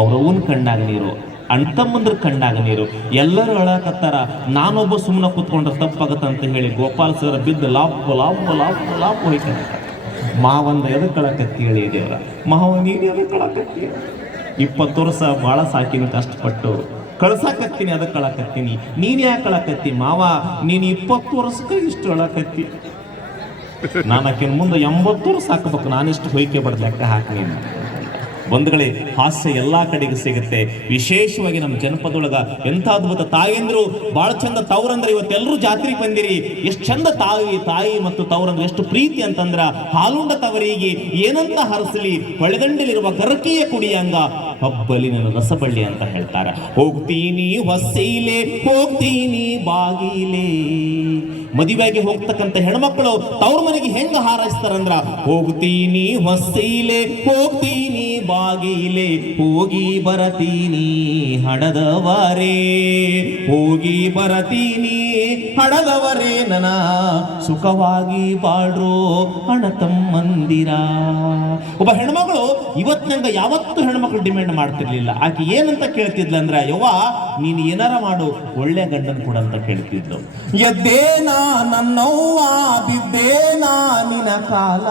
ಅವ್ರವನ್ ಕಣ್ಣಾಗ ನೀರು, ಅಣ್ತಮ್ಮಂದ್ರ ಕಣ್ಣಾಗ ನೀರು. ಎಲ್ಲರೂ ಅಳಕತ್ತಾರ, ನಾನೊಬ್ಬ ಸುಮ್ಮನೆ ಕೂತ್ಕೊಂಡ್ರೆ ತಪ್ಪಾಗತ್ತಂತ ಹೇಳಿ ಗೋಪಾಲ್ ಸರ್ ಬಿದ್ದು ಲಾಪ್ ಲಾಪ್ ಲಾಪ್ ಲಾಪ್ ಹೋಯ್ತಾನೆ. ಮಾವಂದ ಎದಕ್ಕೆ ಅಳಕತ್ತಿ ಹೇಳಿ ದೇವ್ರ, ಮಾವ ನೀನು ಎದಕ್ಕೆ ಅಳಕತ್ತಿ? 20 ವರ್ಷ ಭಾಳ ಸಾಕಿನಿ ಕಷ್ಟಪಟ್ಟು ಕಳ್ಸಾಕತ್ತೀನಿ, ಅದಕ್ಕೆ ಅಳಕತ್ತೀನಿ. ನೀನು ಯಾಕೆ ಅಳಕತ್ತಿ? ಮಾವ ನೀನು 20 ವರ್ಷಕ್ಕೆ ಇಷ್ಟು ಅಳಕತ್ತಿ, ನಾನು ಆಕಿನ ಮುಂದೆ 80 ವರ್ಷ ಹಾಕಬೇಕು, ನಾನಿಷ್ಟು ಹೊಯ್ಕೆ ಬಡ್ದು ಲೆಕ್ಕ ಹಾಕಿ. ಬಂಧುಗಳೇ, ಹಾಸ್ಯ ಎಲ್ಲಾ ಕಡೆಗೂ ಸಿಗುತ್ತೆ. ವಿಶೇಷವಾಗಿ ನಮ್ಮ ಜನಪದೊಳಗ ಎಂಥ ಅದ್ಭುತ ತಾಯಂದ್ರು ಭಾಳ ಚಂದ. ತವ್ರಂದ್ರೆ ಇವತ್ತೆಲ್ಲರೂ ಜಾತ್ರೆಗೆ ಬಂದಿರಿ, ಎಷ್ಟು ಚಂದ ತಾಯಿ ಮತ್ತು ತವ್ರಂದ್ರೆ ಎಷ್ಟು ಪ್ರೀತಿ ಅಂತಂದ್ರ, ಹಾಲುಂಡ ತವರಿಗೆ ಏನಂತ ಹರಸಲಿ, ಹೊಳೆದಂಡಲಿರುವ ಗರಕಿಯ ಕುಡಿಯಂಗ ಹಬ್ಬಲಿ ನನ್ನ ರಸಬಳ್ಳಿ ಅಂತ ಹೇಳ್ತಾರೆ. ಹೋಗ್ತೀನಿ ಹೊಸೈಲೆ ಹೋಗ್ತೀನಿ ಬಾಗಿಲೆ. ಮದುವೆಗೆ ಹೋಗ್ತಕ್ಕಂಥ ಹೆಣ್ಮಕ್ಳು ತವ್ರ ಮನೆಗೆ ಹೆಂಗ ಹಾರೈಸ್ತಾರಂದ್ರ, ಹೋಗ್ತೀನಿ ಹೊಸೈಲೆ ಹೋಗ್ತೀನಿ ಬಾಗಿಲೆ, ಹೋಗಿ ಬರತೀನಿ ಹಡದವರೇ, ಹೋಗಿ ಬರತೀನಿ ಹಡದವರೇ, ನನ ಸುಖವಾಗಿ ಬಾಳ್ರೋ ಅಣ್ಣ ತಮ್ಮಂದಿರ. ಒಬ್ಬ ಹೆಣ್ಮಗಳು ಇವತ್ತಿನಂಗ ಯಾವತ್ತು ಹೆಣ್ಮಕ್ಳು ಡಿಮ್ಯಾಂಡ್ ಮಾಡ್ತಿರ್ಲಿಲ್ಲ. ಆಕೆ ಏನಂತ ಕೇಳ್ತಿದ್ಲ ಅಂದ್ರ, ಯವ್ವ ನೀನು ಏನಾರ ಮಾಡು, ಒಳ್ಳೆ ಗಂಡನ್ ಕೂಡ ಅಂತ ಕೇಳ್ತಿದ್ಲು. ಎದ್ದೇನಾ ನನ್ನವ್ವ ಬಿದ್ದೇನಾ ನಿನ ಕಾಲ,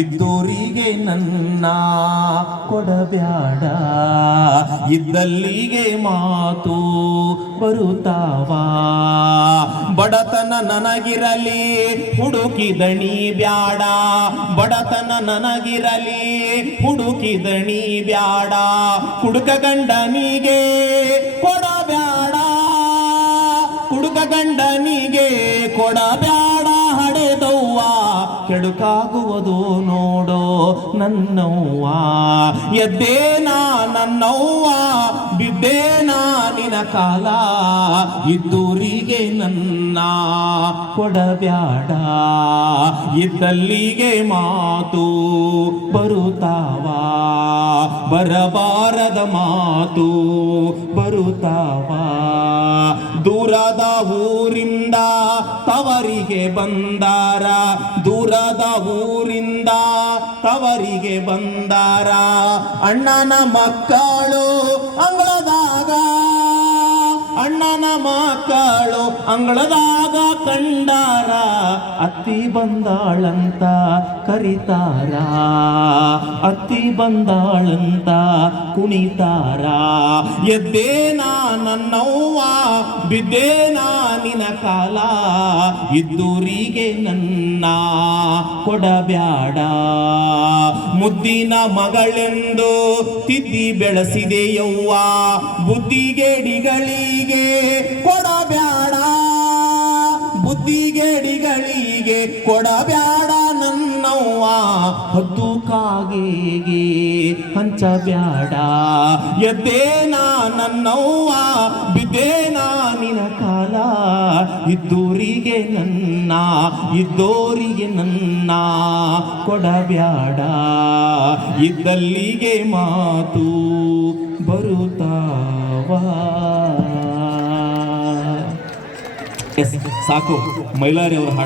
ಇದ್ದೋರಿಗೆ ನನ್ನ ಕೊಡಬ್ಯಾಡ, ಇದ್ದಲ್ಲಿಗೆ ಮಾತು ಬರುತ್ತಾವ. ಬಡತನ ನನಗಿರಲಿ ಹುಡುಕಿದಣಿ ಬ್ಯಾಡ, ಬಡತನ ನನಗಿರಲಿ ಹುಡುಕಿದಣಿ ಬ್ಯಾಡ, ಹುಡುಕ ಗಂಡನಿಗೆ ಕೊಡಬ್ಯಾಡ, ಹುಡುಕ ಗಂಡನಿಗೆ ಕೊಡಬ್ಯಾಡ, ಹಡೆದವ್ವ ಕೆಡುಕಾಗುವುದು ನೋಡೋ ನನ್ನವ್ವ. ಎದ್ದೇನಾ ನನ್ನವ್ವ ಬಿದ್ದೇನಾ ನಿನ ಕಾಲ, ಇದ್ದೂರಿಗೆ ನನ್ನ ಕೊಡಬ್ಯಾಡ, ಇದ್ದಲ್ಲಿಗೆ ಮಾತು ಬರುತ್ತಾವ, ಬರಬಾರದ ಮಾತು ಬರುತ್ತಾವ. ದೂರದ ಊರಿಂದ ತವರಿಗೆ ಬಂದಾರ, ದೂರದ ಊರಿಂದ ತವರಿಗೆ ಬಂದಾರ, ಅಣ್ಣನ ಮಕ್ಕಳು ಅಂಗಳದಾಗ, ಅಣ್ಣನ ಮಕ್ಕಳು ಅಂಗಳದಾಗ ಕಂಡಾರ, ಅತ್ತಿ ಬಂದಾಳಂತ ಕರಿತಾರ, ಅತ್ತಿ ಬಂದಾಳಂತ ಕುಣಿತಾರ. ಎದ್ದೇನಾ ನನ್ನವ್ವ ಬಿದ್ದೇನಾ ನಿನ ಕಾಲ, ಇದ್ದೂರಿಗೆ ನನ್ನ ಕೊಡಬ್ಯಾಡ, ಮುದ್ದಿನ ಮಗಳೆಂದು ತಿದ್ದಿ ಬೆಳೆಸಿದೆಯವ್ವ, ಬುದ್ಧಿಗೇಡಿಗಳಿಗೆ ಕೊಡಬ್ಯಾಡ, ಬುದ್ಧಿಗೇಡಿಗಳಿಗೆ ಕೊಡಬ್ಯಾಡ ನನ್ನವ್ವ, ಹೊತ್ತು ಕಾಗೆಗೆ ಹಂಚಬ್ಯಾಡ. ಎದ್ದೇನಾ ನನ್ನವ್ವ ಬಿದ್ದೇನಾ ನಿನ ಕಾಲ, ಇದ್ದೂರಿಗೆ ನನ್ನ ಇದ್ದೋರಿಗೆ ನನ್ನ ಕೊಡಬ್ಯಾಡ, ಇದ್ದಲ್ಲಿಗೆ ಮಾತು ಬರುತ್ತಾವ. ಸಾಕು, ಮೈಲಾರಿ ಅವರ ಹಾಡು.